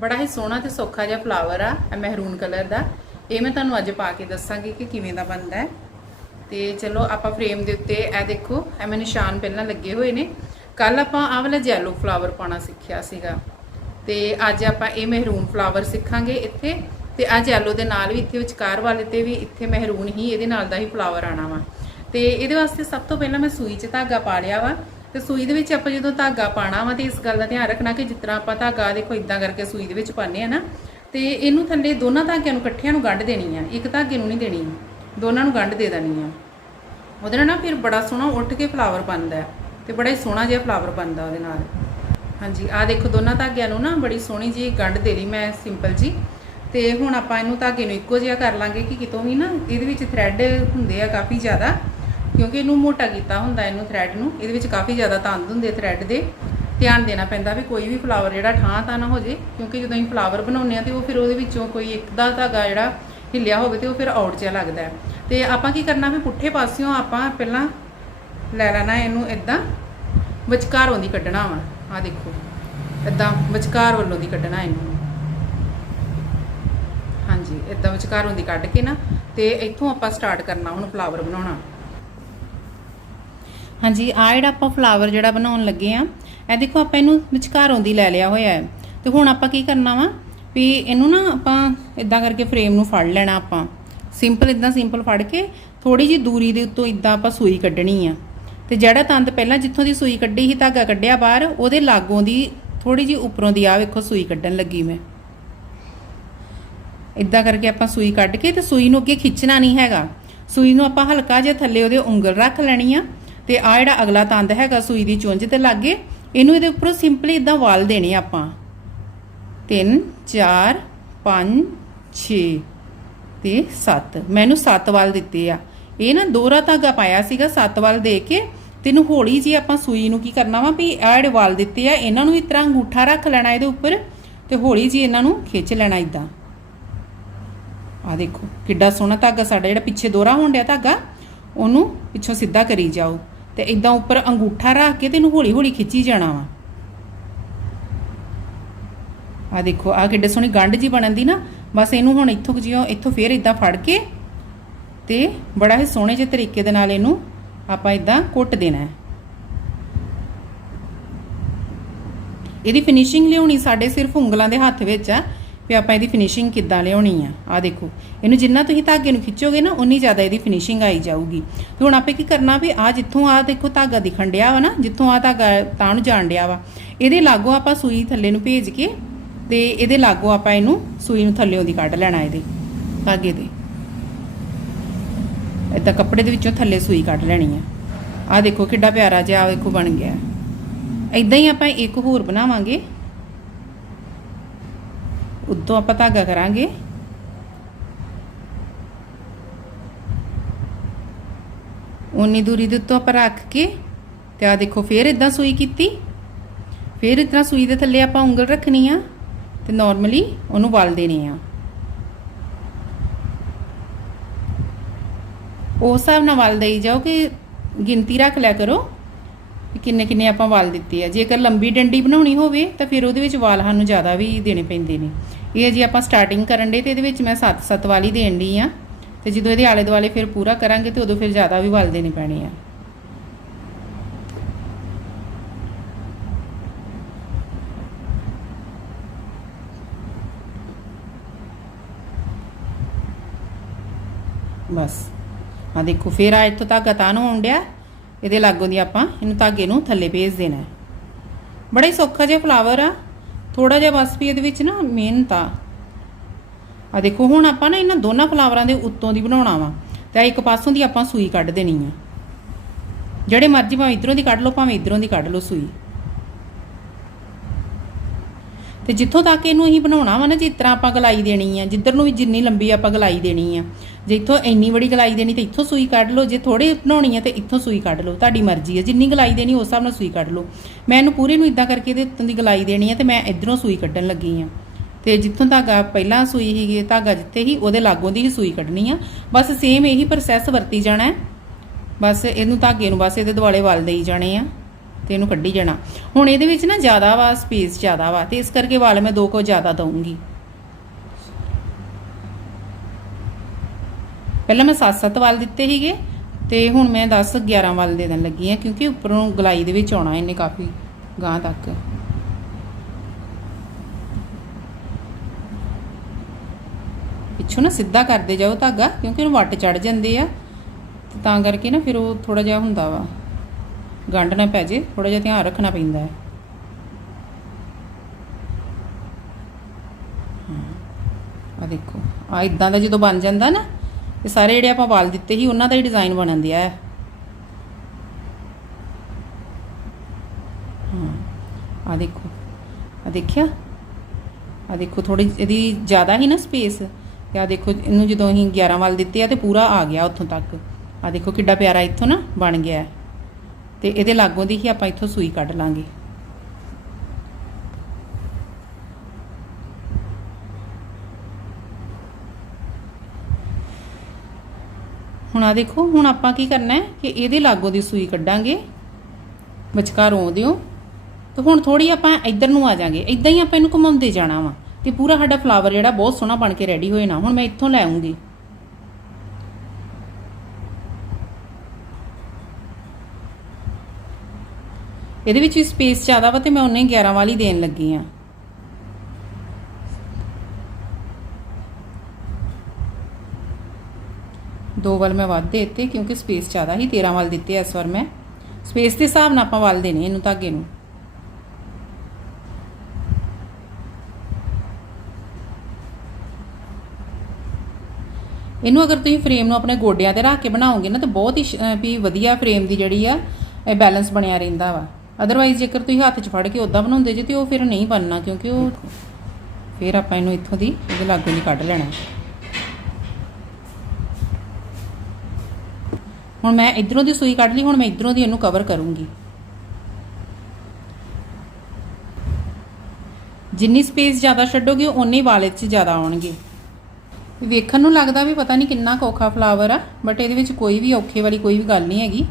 ਬੜਾ ਹੀ ਸੋਹਣਾ ਤੇ ਸੌਖਾ ਜਿਹਾ ਫਲਾਵਰ ਆ, ਇਹ ਮਹਿਰੂਨ ਕਲਰ ਦਾ। ਇਹ ਮੈਂ ਤੁਹਾਨੂੰ ਅੱਜ ਪਾ ਕੇ ਦੱਸਾਂਗੀ ਕਿ ਕਿਵੇਂ ਦਾ ਬਣਦਾ ਹੈ। ਤੇ ਚਲੋ ਆਪਾਂ ਫਰੇਮ ਦੇ ਉੱਤੇ ਇਹ ਦੇਖੋ ਐਵੇਂ ਨਿਸ਼ਾਨ ਪਹਿਲਾਂ ਲੱਗੇ ਹੋਏ ਨੇ। ਕੱਲ ਆਪਾਂ ਆਹ ਵਾਲਾ ਜੈਲੋ ਫਲਾਵਰ ਪਾਉਣਾ ਸਿੱਖਿਆ ਸੀਗਾ। ਤੇ ਅੱਜ ਆਪਾਂ ਇਹ ਮਹਿਰੂਨ ਫਲਾਵਰ ਸਿੱਖਾਂਗੇ ਇੱਥੇ। ਤੇ ਆ ਜੈਲੋ ਦੇ ਨਾਲ ਵੀ ਇੱਥੇ ਵਿਚਕਾਰ ਵਾਲੇ ਤੇ ਵੀ ਇੱਥੇ ਮਹਿਰੂਨ ਹੀ ਇਹਦੇ ਨਾਲ ਦਾ ਹੀ ਫਲਾਵਰ ਆਣਾ ਵਾ। ਤੇ ਇਹਦੇ ਵਾਸਤੇ ਸਭ ਤੋਂ ਪਹਿਲਾਂ ਮੈਂ ਸੂਈ 'ਚ ਧਾਗਾ ਪਾ ਲਿਆ ਵਾ। ਤੇ ਸੂਈ ਦੇ ਵਿੱਚ ਆਪਾਂ ਜਦੋਂ ਧਾਗਾ ਪਾਣਾ ਵਾ ਤੇ ਇਸ ਗੱਲ ਦਾ ਧਿਆਨ ਰੱਖਣਾ ਕਿ ਜਿਸ ਤਰ੍ਹਾਂ ਆਪਾਂ ਧਾਗਾ ਦੇਖੋ ਇਦਾਂ ਕਰਕੇ ਸੂਈ ਦੇ ਵਿੱਚ ਪਾਉਂਦੇ ਆ ਨਾ, ਤੇ ਇਹਨੂੰ ਥੱਲੇ ਦੋਨਾਂ ਧਾਗਿਆਂ ਨੂੰ ਇਕੱਠਿਆਂ ਨੂੰ ਗੰਢ ਦੇਣੀ ਆ, ਇੱਕ ਧਾਗੇ ਨੂੰ ਨਹੀਂ ਦੇਣੀ, ਦੋਨਾਂ ਨੂੰ ਗੰਢ ਦੇ ਦੇਣੀ ਆ। ਉਹਦੇ ਨਾਲ ਨਾ ਫਿਰ ਬੜਾ ਸੋਹਣਾ ਉੱਠ ਕੇ ਫਲਾਵਰ ਬਣਦਾ ਹੈ ਤੇ ਬੜਾ ਹੀ ਸੋਹਣਾ ਜਿਹਾ ਫਲਾਵਰ ਬਣਦਾ ਉਹਦੇ ਨਾਲ। ਹਾਂਜੀ ਆ ਦੇਖੋ ਦੋਨਾਂ ਧਾਗਿਆਂ ਨੂੰ ਨਾ ਬੜੀ ਸੋਹਣੀ ਜੀ ਗੰਢ ਦੇ ਲਈ ਮੈਂ ਸਿੰਪਲ ਜੀ। ਤੇ ਹੁਣ ਆਪਾਂ ਇਹਨੂੰ ਧਾਗੇ ਨੂੰ ਇੱਕੋ ਜਿਹਾ ਕਰ ਲਾਂਗੇ ਕਿ ਕਿਤੋਂ ਵੀ ਨਾ, ਇਹਦੇ ਵਿੱਚ ਥ੍ਰੈਡ ਹੁੰਦੇ ਆ ਕਾਫੀ ਜ਼ਿਆਦਾ। ਕਿਉਂਕਿ ਇਹਨੂੰ ਮੋਟਾ ਕੀਤਾ ਹੁੰਦਾ ਇਹਨੂੰ ਥ੍ਰੈਡ ਨੂੰ, ਇਹਦੇ ਵਿੱਚ ਕਾਫੀ ਜ਼ਿਆਦਾ ਤੰਦ ਹੁੰਦੇ ਥ੍ਰੈਡ ਦੇ। ਧਿਆਨ ਦੇਣਾ ਪੈਂਦਾ ਵੀ ਕੋਈ ਵੀ ਫਲਾਵਰ ਜਿਹੜਾ ਠਾਂ ਤਾਂ ਨਾ ਹੋ ਜੇ, ਕਿਉਂਕਿ ਜਦੋਂ ਅਸੀਂ ਫਲਾਵਰ ਬਣਾਉਂਦੇ ਆ ਤੇ ਉਹ ਫਿਰ ਉਹਦੇ ਵਿੱਚੋਂ ਕੋਈ ਇੱਕ ਦਾ ਧਾਗਾ ਜਿਹੜਾ ਹਿੱਲਿਆ ਹੋਵੇ ਤੇ ਉਹ ਫਿਰ ਆਊਟ ਜਿਹਾ ਲੱਗਦਾ ਹੈ। ਤੇ ਆਪਾਂ ਕੀ ਕਰਨਾ ਵੀ ਪੁੱਠੇ ਪਾਸਿਓਂ ਆਪਾਂ ਪਹਿਲਾਂ ਲੈ ਲੈਣਾ ਇਹਨੂੰ ਇਦਾਂ ਵਿਚਕਾਰੋਂ ਦੀ ਕੱਢਣਾ ਵਾ। ਆ ਦੇਖੋ ਇਦਾਂ ਵਿਚਕਾਰ ਵੱਲੋਂ ਦੀ ਕੱਢਣਾ ਇਹਨੂੰ। ਹਾਂਜੀ ਇਦਾਂ ਵਿਚਕਾਰੋਂ ਦੀ ਕੱਢ ਕੇ ਨਾ, ਤੇ ਇੱਥੋਂ ਆਪਾਂ ਸਟਾਰਟ ਕਰਨਾ ਹੁਣ ਫਲਾਵਰ ਬਣਾਉਣਾ। ਹਾਂਜੀ ਆ ਜਿਹੜਾ ਆਪਾਂ ਫਲਾਵਰ ਜਿਹੜਾ ਬਣਾਉਣ ਲੱਗੇ ਆ, ਇਹ ਦੇਖੋ ਆਪਾਂ ਇਹਨੂੰ ਵਿਚਕਾਰੋਂ ਦੀ ਲੈ ਲਿਆ ਹੋਇਆ ਹੈ। ਤੇ ਹੁਣ ਆਪਾਂ ਕੀ ਕਰਨਾ ਵਾ ਵੀ ਇਹਨੂੰ ਨਾ ਆਪਾਂ ਇਦਾਂ ਕਰਕੇ ਫਰੇਮ ਨੂੰ ਫੜ ਲੈਣਾ ਆਪਾਂ। ਸਿੰਪਲ ਇਦਾਂ ਸਿੰਪਲ ਫੜ ਕੇ ਥੋੜੀ ਜੀ ਦੂਰੀ ਦੇ ਉੱਤੋਂ ਇਦਾਂ ਆਪਾਂ ਸੂਈ ਕੱਢਣੀ ਆ। ਤੇ ਜਿਹੜਾ ਤੰਦ ਪਹਿਲਾਂ ਜਿੱਥੋਂ ਦੀ ਸੂਈ ਕੱਢੀ ਸੀ, ਧਾਗਾ ਕੱਢਿਆ ਬਾਹਰ, ਉਹਦੇ ਲਾਗੋਂ ਦੀ ਥੋੜੀ ਜੀ ਉੱਪਰੋਂ ਦੀ ਆ ਵੇਖੋ ਸੂਈ ਕੱਢਣ ਲੱਗੀ ਮੈਂ। ਇਦਾਂ ਕਰਕੇ ਆਪਾਂ ਸੂਈ ਕੱਢ ਕੇ ਤੇ ਸੂਈ ਨੂੰ ਅੱਗੇ ਖਿੱਚਣਾ ਨਹੀਂ ਹੈਗਾ। ਸੂਈ ਨੂੰ ਆਪਾਂ ਹਲਕਾ ਜਿਹਾ ਥੱਲੇ ਉਹਦੇ ਉਂਗਲ ਰੱਖ ਲੈਣੀ ਆ। ਤੇ ਆ ਜਿਹੜਾ ਅਗਲਾ ਤੰਦ ਹੈਗਾ ਸੂਈ ਦੀ ਚੁੰਝ ਤੇ ਲੱਗੇ, ਇਹਨੂੰ ਇਹਦੇ ਉੱਪਰੋਂ ਸਿੰਪਲੀ ਇਦਾਂ ਵਾਲ ਦੇਣੇ ਆਪਾਂ। 3 4 5 6 ਤੇ 7 ਮੈਨੂੰ 7 ਵਾਲ ਦਿੱਤੇ ਆ। ਇਹ ਨਾ ਦੋਹਰਾ ਧਾਗਾ ਪਾਇਆ ਸੀਗਾ 7 ਵਾਲ ਦੇ ਕੇ ਤੈਨੂੰ ਹੌਲੀ ਜੀ ਆਪਾਂ ਸੂਈ ਨੂੰ ਕੀ ਕਰਨਾ ਵਾ ਵੀ ਇਹ ਜਿਹੜੇ ਵਾਲ ਦਿੱਤੇ ਆ, ਇਹਨਾਂ ਨੂੰ ਇਸ ਤਰ੍ਹਾਂ ਅੰਗੂਠਾ ਰੱਖ ਲੈਣਾ ਇਹਦੇ ਉੱਪਰ ਤੇ ਹੌਲੀ ਜੀ ਇਹਨਾਂ ਨੂੰ ਖਿੱਚ ਲੈਣਾ ਇਦਾਂ ਆ ਦੇਖੋ, ਕਿੱਡਾ ਸੋਹਣਾ ਧਾਗਾ ਸਾਡਾ ਜਿਹੜਾ ਪਿੱਛੇ ਦੋਹਰਾ ਹੋਣ ਡਿਆ ਧਾਗਾ, ਉਹਨੂੰ ਪਿੱਛੋਂ ਸਿੱਧਾ ਕਰੀ ਜਾਓ। ਤੇ ਇਦਾਂ ਉੱਪਰ ਅੰਗੂਠਾ ਰੱਖ ਕੇ ਤੈਨੂੰ ਹੌਲੀ ਹੌਲੀ ਖਿੱਚੀ ਜਾਣਾ ਵਾ। ਆ ਦੇਖੋ ਆ ਕਿੱਡੇ ਸੋਹਣੀ ਗੰਢ ਜੀ ਬਣਨ ਦੀ ਨਾ। ਬਸ ਇਹਨੂੰ ਹੁਣ ਇੱਥੋਂ ਜਿਉਂ, ਇੱਥੋਂ ਫੇਰ ਇਦਾਂ ਫੜ ਕੇ ਤੇ ਬੜਾ ਹੀ ਸੋਹਣੇ ਜਿਹੇ ਤਰੀਕੇ ਦੇ ਨਾਲ ਇਹਨੂੰ ਆਪਾਂ ਇਦਾਂ ਕੁੱਟ ਦੇਣਾ ਹੈ। ਇਹਦੀ ਫਿਨਿਸ਼ਿੰਗ ਲਿਆਉਣੀ ਸਾਡੇ ਸਿਰਫ ਉਂਗਲਾਂ ਦੇ ਹੱਥ ਵਿੱਚ ਆ। ਵੀ ਆਪਾਂ ਇਹਦੀ ਫਿਨਿਸ਼ਿੰਗ ਕਿੱਦਾਂ ਲਿਆਉਣੀ ਆ। ਆ ਦੇਖੋ, ਇਹਨੂੰ ਜਿੰਨਾ ਤੁਸੀਂ ਧਾਗੇ ਨੂੰ ਖਿੱਚੋਗੇ ਨਾ ਉਨੀ ਜ਼ਿਆਦਾ ਇਹਦੀ ਫਿਨਿਸ਼ਿੰਗ ਆਈ ਜਾਊਗੀ। ਤੇ ਹੁਣ ਆਪੇ ਕੀ ਕਰਨਾ ਵੀ ਆ ਜਿੱਥੋਂ ਆ ਦੇਖੋ ਧਾਗਾ ਦਿਖਣ ਡਿਆ ਵਾ ਨਾ, ਜਿੱਥੋਂ ਆ ਧਾਗਾ ਤਾਂ ਨੂੰ ਜਾਣ ਡਿਆ ਵਾ। ਇਹਦੇ ਲਾਗੋ ਆਪਾਂ ਸੂਈ ਥੱਲੇ ਨੂੰ ਭੇਜ ਕੇ ਤੇ ਇਹਦੇ ਲਾਗੋ ਆਪਾਂ ਇਹਨੂੰ ਸੂਈ ਨੂੰ ਥੱਲੇੋਂ ਦੀ ਕੱਢ ਲੈਣਾ ਇਹਦੇ, ਧਾਗੇ ਦੇ। ਇਦਾਂ ਕੱਪੜੇ ਦੇ ਵਿੱਚੋਂ ਥੱਲੇ ਸੂਈ ਕੱਢ ਲੈਣੀ ਆ। ਆ ਦੇਖੋ ਕਿੱਡਾ ਪਿਆਰਾ ਜਿਹਾ ਆਹ ਦੇਖੋ ਬਣ ਗਿਆ। ਇਦਾਂ ਹੀ ਆਪਾਂ ਇੱਕ ਹੋਰ ਬਣਾਵਾਂਗੇ। ਉੱਤੋਂ ਆਪਾਂ ਧਾਗਾ ਕਰਾਂਗੇ। ਉਨੀ ਦੂਰੀ ਦੇ ਉੱਤੋਂ ਆਪਾਂ ਰੱਖ ਕੇ ਤੇ ਆ ਦੇਖੋ, ਫੇਰ ਇਦਾਂ ਸੂਈ ਕੀਤੀ। ਫੇਰ ਇਤਨਾ ਸੂਈ ਦੇ ਥੱਲੇ ਆਪਾਂ ਉਂਗਲ ਰੱਖਣੀ ਆ ਤੇ ਨਾਰਮਲੀ ਉਹਨੂੰ ਵਲ ਦੇਣੀ ਆ। ਉਸ ਹਿਸਾਬ ਨਾਲ ਵਲ ਦੇਈ ਜਾਓ ਕਿ ਗਿਣਤੀ ਰੱਖ ਲਿਆ ਕਰੋ ਕਿੰਨੇ ਕਿੰਨੇ ਆਪਾਂ ਵਲ ਦਿੱਤੇ ਆ। ਜੇਕਰ ਲੰਬੀ ਡੰਡੀ ਬਣਾਉਣੀ ਹੋਵੇ ਤਾਂ ਫਿਰ ਉਹਦੇ ਵਿੱਚ ਵਾਲ ਸਾਨੂੰ ਜ਼ਿਆਦਾ ਵੀ ਦੇਣੇ ਪੈਂਦੇ ਨੇ। ਇਹ ਜੀ ਆਪਾਂ ਸਟਾਰਟਿੰਗ ਕਰਨ ਦੇ ਤੇ ਇਹਦੇ ਵਿੱਚ ਮੈਂ 7-7 ਵਾਲੀ ਦੇਣ ਦੀ ਆ। ਤੇ ਜਦੋਂ ਇਹਦੇ ਆਲੇ ਦੁਆਲੇ ਫਿਰ ਪੂਰਾ ਕਰਾਂਗੇ ਤੇ ਉਦੋਂ ਫਿਰ ਜ਼ਿਆਦਾ ਵੀ ਵਲ ਦੇਣੇ ਪੈਣੇ ਆ। ਬਸ। ਆ ਦੇਖੋ, ਫਿਰ ਆ ਇੱਥੋਂ ਧਾਗਾ ਤਾਂ ਨੂੰ ਆਉਂਦਿਆ ਇਹਦੇ ਲਾਗੋਂ ਦੀ ਆਪਾਂ ਇਹਨੂੰ ਧਾਗੇ ਨੂੰ ਥੱਲੇ ਭੇਜ ਦੇਣਾ। ਬੜਾ ਹੀ ਸੌਖਾ ਜਿਹਾ ਫਲਾਵਰ ਆ। ਥੋੜਾ ਜਿਹਾ ਬਸ ਵੀ ਇਹਦੇ ਵਿੱਚ ਨਾ ਮਿਹਨਤ ਆ। ਆ ਦੇਖੋ, ਹੁਣ ਆਪਾਂ ਨਾ ਇਹਨਾਂ ਦੋਨਾਂ ਫਲਾਵਰਾਂ ਦੇ ਉੱਤੋਂ ਦੀ ਬਣਾਉਣਾ ਵਾ ਤੇ ਇੱਕ ਪਾਸੋਂ ਦੀ ਆਪਾਂ ਸੂਈ ਕੱਢ ਦੇਣੀ ਆ। ਜਿਹੜੇ ਮਰਜ਼ੀ ਭਾਵੇਂ ਇਧਰੋਂ ਦੀ ਕੱਢ ਲਓ, ਭਾਵੇਂ ਇਧਰੋਂ ਦੀ ਕੱਢ ਲਓ ਸੂਈ। ਤੇ ਜਿੱਥੋਂ ਤੱਕ ਇਹਨੂੰ ਅਸੀਂ ਬਣਾਉਣਾ ਵਾ ਨਾ, ਜਿਸ ਤਰ੍ਹਾਂ ਆਪਾਂ ਗਲਾਈ ਦੇਣੀ ਆ, ਜਿੱਧਰ ਨੂੰ ਵੀ ਜਿੰਨੀ ਲੰਬੀ ਆਪਾਂ ਗਲਾਈ ਦੇਣੀ ਆ, ਜੇ ਇੱਥੋਂ ਇੰਨੀ ਬੜੀ ਗਲਾਈ ਦੇਣੀ ਤੇ ਇੱਥੋਂ ਸੂਈ ਕੱਢ ਲਓ, ਜੇ ਥੋੜੀ ਬਣਾਉਣੀ ਆ ਤੇ ਇੱਥੋਂ ਸੂਈ ਕੱਢ ਲਓ, ਤੁਹਾਡੀ ਮਰਜ਼ੀ ਹੈ ਜਿੰਨੀ ਗਲਾਈ ਦੇਣੀ ਉਸ ਹਿਸਾਬ ਨਾਲ ਸੂਈ ਕੱਢ ਲਓ। ਮੈਂ ਇਹਨੂੰ ਪੂਰੇ ਨੂੰ ਇਦਾਂ ਕਰਕੇ ਇਹਦੇ ਉੱਤੋਂ ਦੀ ਗਲਾਈ ਦੇਣੀ ਆ ਤੇ ਮੈਂ ਇਧਰੋਂ ਸੂਈ ਕੱਢਣ ਲੱਗੀ ਆ। ਤੇ ਜਿੱਥੋਂ ਧਾਗਾ ਪਹਿਲਾਂ ਸੂਈ ਸੀਗੀ, ਧਾਗਾ ਜਿੱਥੇ ਹੀ ਉਹਦੇ ਲਾਗੋਂ ਦੀ ਹੀ ਸੂਈ ਕੱਢਣੀ ਆ। ਬਸ ਸੇਮ ਇਹੀ ਪ੍ਰੋਸੈਸ ਵਰਤੀ ਜਾਣਾ ਹੈ। ਬਸ ਇਹਨੂੰ ਧਾਗੇ ਨੂੰ ਬਸ ਇਹਦੇ ਦੁਆਲੇ ਵਲ ਦੇਈ ਜਾਣੇ ਆ। ਤੇ ਇਹਨੂੰ ਕੱਢੀ ਜਾਣਾ। ਹੁਣ ਇਹਦੇ ਵਿੱਚ ਨਾ ਜ਼ਿਆਦਾ ਵਾ ਸਪੇਸ ਜ਼ਿਆਦਾ ਵਾ ਤੇ ਇਸ ਕਰਕੇ ਵਾਲ ਮੈਂ ਦੋ ਕੋ ਜ਼ਿਆਦਾ ਦਊਂਗੀ। ਪਹਿਲਾਂ ਮੈਂ 7-7 ਵਾਲ ਦਿੱਤੇ ਸੀਗੇ ਤੇ ਹੁਣ ਮੈਂ 10 11 ਵਾਲ ਦੇ ਦੇਣ ਲੱਗੀ ਆ ਕਿਉਂਕਿ ਉੱਪਰੋਂ ਗਲਾਈ ਦੇ ਵਿੱਚ ਆਉਣਾ ਇਹਨੇ ਕਾਫੀ ਗਾਂ ਤੱਕ। ਪਿੱਛੋਂ ਨਾ ਸਿੱਧਾ ਕਰਦੇ ਜਾਓ ਧਾਗਾ ਕਿਉਂਕਿ ਉਹਨੂੰ ਵੱਟ ਚੜ ਜਾਂਦੇ ਆ ਤੇ ਤਾਂ ਕਰਕੇ ਨਾ ਫਿਰ ਉਹ ਥੋੜਾ ਜਿਹਾ ਹੁੰਦਾ ਵਾ। ਗੰਢ ਨਾ ਪੈ ਜੇ ਥੋੜਾ ਜਿਹਾ ਧਿਆਨ ਰੱਖਣਾ ਪੈਂਦਾ ਹੈ। ਆ ਦੇਖੋ ਆ ਇਦਾਂ ਦਾ ਜਦੋਂ ਬਣ ਜਾਂਦਾ ਨਾ, ਇਹ ਸਾਰੇ ਜਿਹੜੇ ਆਪਾਂ ਵਾਲ ਦਿੱਤੇ ਸੀ, ਉਹਨਾਂ ਦਾ ਹੀ ਡਿਜ਼ਾਈਨ ਬਣਨ ਦਿਆ ਹੈ ਹਾਂ ਆ ਦੇਖੋ ਆ ਦੇਖਿਆ? ਆ ਦੇਖੋ ਥੋੜੀ ਇਹਦੀ ਜ਼ਿਆਦਾ ਹੀ ਨਾ ਸਪੇਸ ਤੇ ਆ ਦੇਖੋ, ਇਹਨੂੰ ਜਦੋਂ ਅਸੀਂ 11 ਵਾਲ ਦਿੱਤੇ ਆ, ਤੇ ਪੂਰਾ ਆ ਗਿਆ ਉੱਥੋਂ ਤੱਕ। ਆ ਦੇਖੋ ਕਿੱਡਾ ਪਿਆਰਾ ਇੱਥੋਂ ਨਾ ਬਣ ਗਿਆ। ਤੇ ਇਹਦੇ ਲਾਗੋਂ ਦੀ ਹੀ ਆਪਾਂ ਇੱਥੋਂ ਸੂਈ ਕੱਢ ਲਾਂਗੇ। ਹੁਣ ਆ ਦੇਖੋ, ਹੁਣ ਆਪਾਂ ਕੀ ਕਰਨਾ ਹੈ ਕਿ ਇਹਦੇ ਲਾਗੋਂ ਦੀ ਸੂਈ ਕੱਢਾਂਗੇ, ਵਿਚਕਾਰੋਂ ਦਿਓ ਤੇ ਹੁਣ ਥੋੜੀ ਆਪਾਂ ਇੱਧਰ ਨੂੰ ਆ ਜਾਾਂਗੇ। ਇਦਾਂ ਹੀ ਆਪਾਂ ਇਹਨੂੰ ਘੁਮਾਉਂਦੇ ਜਾਣਾ ਵਾ। ਤੇ ਪੂਰਾ ਸਾਡਾ ਫਲਾਵਰ ਜਿਹੜਾ ਬਹੁਤ ਸੋਹਣਾ ਬਣ ਕੇ ਰੈਡੀ ਹੋਏ ਨਾ। ਹੁਣ ਮੈਂ ਇੱਥੋਂ ਲੈ ਆਉਂਗੀ। ਇਹਦੇ ਵਿੱਚ ਵੀ ਸਪੇਸ ਜ਼ਿਆਦਾ ਵਾ ਤੇ ਮੈਂ ਉਹਨੇ 11 ਵਾਲੀ ਦੇਣ ਲੱਗੀ ਆ। ਦੋ ਵਾਲ ਮੈਂ ਵੱਧ ਦੇ ਦਿੱਤੇ ਕਿਉਂਕਿ ਸਪੇਸ ਜ਼ਿਆਦਾ ਹੀ 13 ਵਾਲ ਦਿੱਤੇ ਇਸ ਵਾਰ ਮੈਂ। ਸਪੇਸ ਦੇ ਹਿਸਾਬ ਨਾਲ ਆਪਾਂ ਵਾਲ ਦੇਣੇ ਇਹਨੂੰ ਧਾਗੇ ਨੂੰ। ਇਹਨੂੰ ਅਗਰ ਤੁਸੀਂ ਫਰੇਮ ਨੂੰ ਆਪਣੇ ਗੋਡਿਆਂ ਤੇ ਰੱਖ ਕੇ ਬਣਾਓਗੇ ਨਾ ਤਾਂ ਬਹੁਤ ਹੀ ਵੀ ਵਧੀਆ ਫਰੇਮ ਦੀ ਜਿਹੜੀ ਆ, ਇਹ ਬੈਲੈਂਸ ਬਣਿਆ ਰਹਿੰਦਾ ਵਾ। ਅਦਰਵਾਈਜ਼ ਜੇਕਰ ਤੁਸੀਂ ਹੱਥ 'ਚ ਫੜ ਕੇ ਉਦਾਂ ਬਣਾਉਂਦੇ ਜੇ ਤੇ ਉਹ ਫਿਰ ਨਹੀਂ ਬਣਨਾ, ਕਿਉਂਕਿ ਉਹ ਫਿਰ ਆਪਾਂ ਇਹਨੂੰ ਇੱਥੋਂ ਦੀ ਇਹਦੇ ਲਾਗੋਂ ਦੀ ਕੱਢ ਲੈਣਾ। ਹੁਣ ਮੈਂ ਇਧਰੋਂ ਦੀ ਸੂਈ ਕੱਢ ਲਈ, ਹੁਣ ਮੈਂ ਇਧਰੋਂ ਦੀ ਇਹਨੂੰ ਕਵਰ ਕਰੂੰਗੀ। ਜਿੰਨੀ ਸਪੇਸ ਜ਼ਿਆਦਾ ਛੱਡੋਗੇ, ਓਨੇ ਵਾਲ 'ਚ ਜ਼ਿਆਦਾ ਆਉਣਗੇ। ਵੇਖਣ ਨੂੰ ਲੱਗਦਾ ਵੀ ਪਤਾ ਨਹੀਂ ਕਿੰਨਾ ਕੁ ਔਖਾ ਫਲਾਵਰ ਆ ਬਟ ਇਹਦੇ ਵਿੱਚ ਕੋਈ ਵੀ ਔਖੇ ਵਾਲੀ ਕੋਈ ਵੀ ਗੱਲ ਨਹੀਂ ਹੈਗੀ।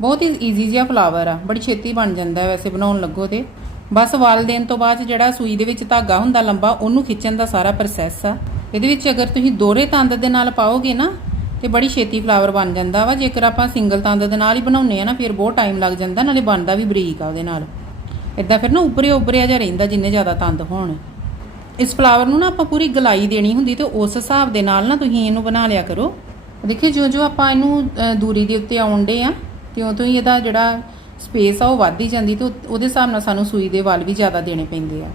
ਬਹੁਤ ਹੀ ਈਜ਼ੀ ਜਿਹਾ ਫਲਾਵਰ ਆ, ਬੜੀ ਛੇਤੀ ਬਣ ਜਾਂਦਾ ਵੈਸੇ ਬਣਾਉਣ ਲੱਗੋ ਤੇ। ਬਸ ਵਾਲ ਦੇਣ ਤੋਂ ਬਾਅਦ ਜਿਹੜਾ ਸੂਈ ਦੇ ਵਿੱਚ ਧਾਗਾ ਹੁੰਦਾ ਲੰਬਾ, ਉਹਨੂੰ ਖਿੱਚਣ ਦਾ ਸਾਰਾ ਪ੍ਰੋਸੈਸ ਆ। ਇਹਦੇ ਵਿੱਚ ਅਗਰ ਤੁਸੀਂ ਦੋਹਰੇ ਤੰਦ ਦੇ ਨਾਲ ਪਾਓਗੇ ਨਾ, ਤੇ ਬੜੀ ਛੇਤੀ ਫਲਾਵਰ ਬਣ ਜਾਂਦਾ ਵਾ। ਜੇਕਰ ਆਪਾਂ ਸਿੰਗਲ ਤੰਦ ਦੇ ਨਾਲ ਹੀ ਬਣਾਉਨੇ ਆ ਨਾ, ਫਿਰ ਬਹੁਤ ਟਾਈਮ ਲੱਗ ਜਾਂਦਾ, ਨਾਲੇ ਬਣਦਾ ਵੀ ਬਰੀਕ ਆ ਉਹਦੇ ਨਾਲ। ਇਦਾਂ ਫਿਰ ਨਾ ਉੱਭਰੇ ਉੱਭਰਿਆ ਜਿਹਾ ਰਹਿੰਦਾ ਜਿੰਨੇ ਜ਼ਿਆਦਾ ਤੰਦ ਹੋਣ। ਇਸ ਫਲਾਵਰ ਨੂੰ ਨਾ ਆਪਾਂ ਪੂਰੀ ਗਲਾਈ ਦੇਣੀ ਹੁੰਦੀ ਤੇ ਉਸ ਹਿਸਾਬ ਦੇ ਨਾਲ ਨਾ ਤੁਸੀਂ ਇਹਨੂੰ ਬਣਾ ਲਿਆ ਕਰੋ। ਦੇਖਿਓ ਜੋ ਜੋ ਆਪਾਂ ਇਹਨੂੰ ਦੂਰੀ ਦੇ ਉੱਤੇ ਆਉਂਦੇ ਆ ਤਿਉਂ ਉਦੋਂ ਹੀ ਇਹਦਾ ਜਿਹੜਾ ਸਪੇਸ ਆ ਉਹ ਵੱਧਦੀ ਜਾਂਦੀ ਤੇ ਉਹ- ਉਹਦੇ ਹਿਸਾਬ ਨਾਲ ਸਾਨੂੰ ਸੂਈ ਦੇ ਵਾਲ ਵੀ ਜ਼ਿਆਦਾ ਦੇਣੇ ਪੈਂਦੇ ਆ।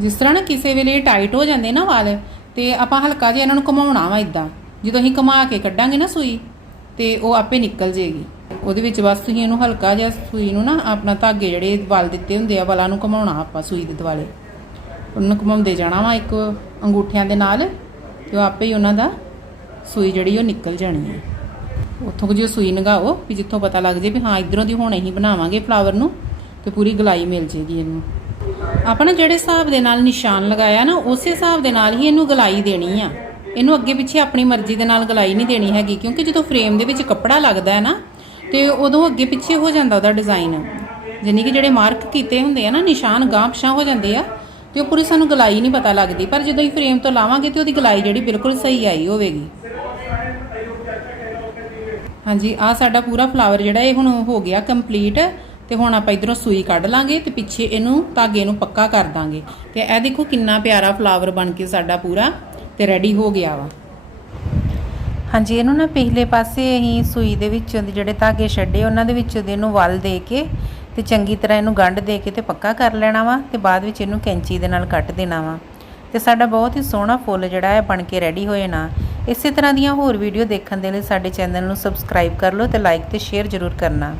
ਜਿਸ ਤਰ੍ਹਾਂ ਨਾ ਕਿਸੇ ਵੇਲੇ ਟਾਈਟ ਹੋ ਜਾਂਦੇ ਨਾ ਵਾਲ, ਤੇ ਆਪਾਂ ਹਲਕਾ ਜਿਹਾ ਇਹਨਾਂ ਨੂੰ ਘੁਮਾਉਣਾ ਵਾ ਇਦਾਂ ਜਦੋਂ ਅਸੀਂ ਘੁਮਾ ਕੇ ਕੱਢਾਂਗੇ ਨਾ ਸੂਈ, ਤੇ ਉਹ ਆਪੇ ਨਿਕਲ ਜੇਗੀ। ਉਹਦੇ ਵਿੱਚ ਬਸ ਤੁਸੀਂ ਇਹਨੂੰ ਹਲਕਾ ਜਿਹਾ ਸੂਈ ਨੂੰ ਨਾ ਆਪਣਾ ਧਾਗੇ ਜਿਹੜੇ ਵਾਲ ਦਿੱਤੇ ਹੁੰਦੇ ਆ, ਵਾਲਾਂ ਨੂੰ ਘੁਮਾਉਣਾ ਆਪਾਂ ਸੂਈ ਦੇ ਦੁਆਲੇ। ਉਹਨੂੰ ਘੁਮਾਉਂਦੇ ਜਾਣਾ ਵਾ ਇੱਕ ਅੰਗੂਠਿਆਂ ਦੇ ਨਾਲ, ਤੇ ਉਹ ਆਪੇ ਹੀ ਉਹਨਾਂ ਦਾ ਸੂਈ ਜਿਹੜੀ ਉਹ ਨਿਕਲ ਜਾਣੀ ਹੈ ਉੱਥੋਂ ਕੁਝ ਜੇ ਸੂਈ ਨਗਾਓ ਵੀ ਜਿੱਥੋਂ ਪਤਾ ਲੱਗ ਜੇ ਵੀ ਹਾਂ, ਇਧਰੋਂ ਦੀ ਹੁਣ ਅਸੀਂ ਬਣਾਵਾਂਗੇ ਫਲਾਵਰ ਨੂੰ ਤੇ ਪੂਰੀ ਗਲਾਈ ਮਿਲ ਜੇਗੀ ਇਹਨੂੰ। ਆਪਾਂ ਨਾ ਜਿਹੜੇ ਹਿਸਾਬ ਦੇ ਨਾਲ ਨਿਸ਼ਾਨ ਲਗਾਇਆ ਨਾ, ਉਸੇ ਹਿਸਾਬ ਦੇ ਨਾਲ ਹੀ ਇਹਨੂੰ ਗਲਾਈ ਦੇਣੀ ਆ। ਇਹਨੂੰ ਅੱਗੇ ਪਿੱਛੇ ਆਪਣੀ ਮਰਜ਼ੀ ਦੇ ਨਾਲ ਗਲਾਈ ਨਹੀਂ ਦੇਣੀ ਹੈਗੀ, ਕਿਉਂਕਿ ਜਦੋਂ ਫਰੇਮ ਦੇ ਵਿੱਚ ਕੱਪੜਾ ਲੱਗਦਾ ਹੈ ਨਾ, ਤੇ ਉਦੋਂ ਅੱਗੇ ਪਿੱਛੇ ਹੋ ਜਾਂਦਾ ਉਹਦਾ ਡਿਜ਼ਾਈਨ ਜਾਨੀ ਕਿ ਜਿਹੜੇ ਮਾਰਕ ਕੀਤੇ ਹੁੰਦੇ ਆ ਨਾ, ਨਿਸ਼ਾਨ ਗਾਂਹ ਪਿਛਾਂ ਹੋ ਜਾਂਦੇ ਆ, ਤੇ ਉਹ ਪੂਰੀ ਸਾਨੂੰ ਗਲਾਈ ਨਹੀਂ ਪਤਾ ਲੱਗਦੀ। ਪਰ ਜਦੋਂ ਹੀ ਫਰੇਮ ਤੋਂ ਲਾਵਾਂਗੇ ਤੇ ਉਹਦੀ ਗਲਾਈ ਜਿਹੜੀ ਬਿਲਕੁਲ ਸਹੀ ਆਈ ਹੋਵੇਗੀ। ਹਾਂਜੀ ਆ ਸਾਡਾ ਪੂਰਾ ਫਲਾਵਰ ਜਿਹੜਾ ਇਹ ਹੁਣ ਹੋ ਗਿਆ ਕੰਪਲੀਟ ਤੇ ਹੁਣ ਆਪਾਂ ਇਧਰੋਂ ਸੂਈ ਕੱਢ ਲਾਂਗੇ ਤੇ ਪਿੱਛੇ ਇਹਨੂੰ ਧਾਗੇ ਨੂੰ ਪੱਕਾ ਕਰ ਦਾਂਗੇ। ਤੇ ਇਹ ਦੇਖੋ ਕਿੰਨਾ ਪਿਆਰਾ ਫਲਾਵਰ ਬਣ ਕੇ ਸਾਡਾ ਪੂਰਾ ਤੇ ਰੈਡੀ ਹੋ ਗਿਆ ਵਾ। ਹਾਂਜੀ, ਇਹਨੂੰ ਨਾ ਪਿਛਲੇ ਪਾਸੇ ਅਸੀਂ ਸੂਈ ਦੇ ਵਿੱਚੋਂ ਦੇ ਜਿਹੜੇ ਧਾਗੇ ਛੱਡੇ, ਉਹਨਾਂ ਦੇ ਵਿੱਚੋਂ ਦੇ ਇਹਨੂੰ ਵਲ ਦੇ ਕੇ ਤੇ ਚੰਗੀ ਤਰ੍ਹਾਂ ਇਹਨੂੰ ਗੰਢ ਦੇ ਕੇ ਤੇ ਪੱਕਾ ਕਰ ਲੈਣਾ ਵਾ ਤੇ ਬਾਅਦ ਵਿੱਚ ਇਹਨੂੰ ਕੈਂਚੀ ਦੇ ਨਾਲ ਕੱਟ ਦੇਣਾ ਵਾ। ਤੇ ਸਾਡਾ ਬਹੁਤ ਹੀ ਸੋਹਣਾ ਫੁੱਲ ਜਿਹੜਾ ਹੈ ਬਣ ਕੇ ਰੈਡੀ ਹੋ ਜਾਣਾ ਇਸੇ ਤਰ੍ਹਾਂ ਦੀਆਂ ਹੋਰ ਵੀਡੀਓ ਦੇਖਣ ਦੇ ਲਈ ਸਾਡੇ ਚੈਨਲ ਨੂੰ ਸਬਸਕ੍ਰਾਈਬ ਕਰ ਲਓ ਤੇ ਲਾਈਕ ਤੇ ਸ਼ੇਅਰ ਜ਼ਰੂਰ ਕਰਨਾ।